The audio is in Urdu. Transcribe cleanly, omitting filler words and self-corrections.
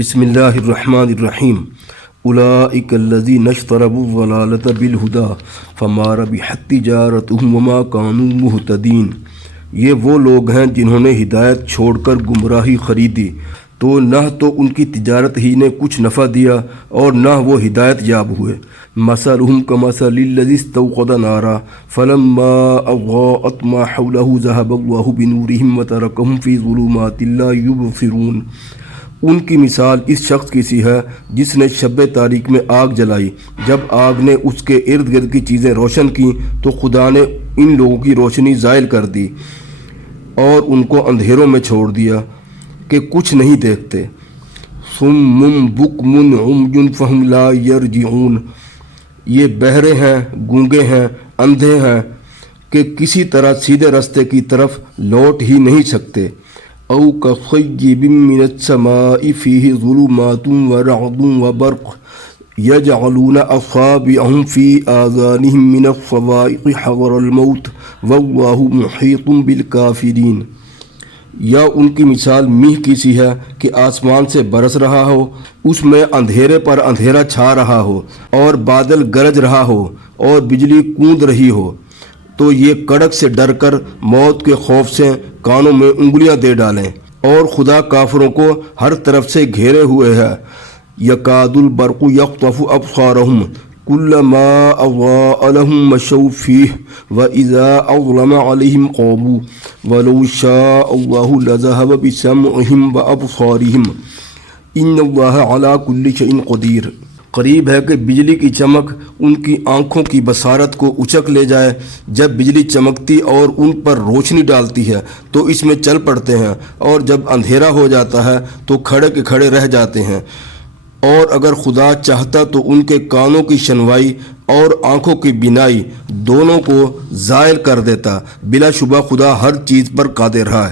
بسم اللہ الرحمن الرحیم اولئک الذین اشتروا الضلالة بالہدی فما ربحت تجارتهم وما كانوا مہتدین۔ یہ وہ لوگ ہیں جنہوں نے ہدایت چھوڑ کر گمراہی خریدی، تو نہ تو ان کی تجارت ہی نے کچھ نفع دیا اور نہ وہ ہدایت یاب ہوئے۔ مثلهم كمثل الذي استوقد نارا فلما اضاءت ما حوله ذهب الله بنورهم وتركهم في ظلمات لا يبصرون۔ ان کی مثال اس شخص کی سی ہے جس نے شب تاریک میں آگ جلائی، جب آگ نے اس کے ارد گرد کی چیزیں روشن کیں تو خدا نے ان لوگوں کی روشنی زائل کر دی اور ان کو اندھیروں میں چھوڑ دیا کہ کچھ نہیں دیکھتے۔ صم بکم عمي فهم لا يرجعون۔ یہ بہرے ہیں، گونگے ہیں، اندھے ہیں کہ کسی طرح سیدھے راستے کی طرف لوٹ ہی نہیں سکتے۔ او كصيب من السماء فيه ظلمات ورعد وبرق يجعلون أصابعهم في آذانهم من الصواعق حذر الموت والله محيط بالكافرين۔ یا ان کی مثال میہ کی سی ہے کہ آسمان سے برس رہا ہو، اس میں اندھیرے پر اندھیرا چھا رہا ہو اور بادل گرج رہا ہو اور بجلی کوند رہی ہو، تو یہ کڑک سے ڈر کر موت کے خوف سے کانوں میں انگلیاں دے ڈالیں، اور خدا کافروں کو ہر طرف سے گھیرے ہوئے ہے۔ یکاد البرق یخطف ابصارهم کلما اضاء لهم مشوا فیہ واذا اظلم علیہم قاموا ولو شاء اللہ لذهب بسمعهم وابصارهم ان اللہ علی کل شیء قدیر۔ قریب ہے کہ بجلی کی چمک ان کی آنکھوں کی بصارت کو اچک لے جائے۔ جب بجلی چمکتی اور ان پر روشنی ڈالتی ہے تو اس میں چل پڑتے ہیں، اور جب اندھیرا ہو جاتا ہے تو کھڑے کے کھڑے رہ جاتے ہیں۔ اور اگر خدا چاہتا تو ان کے کانوں کی شنوائی اور آنکھوں کی بینائی دونوں کو زائل کر دیتا۔ بلا شبہ خدا ہر چیز پر قادر ہے۔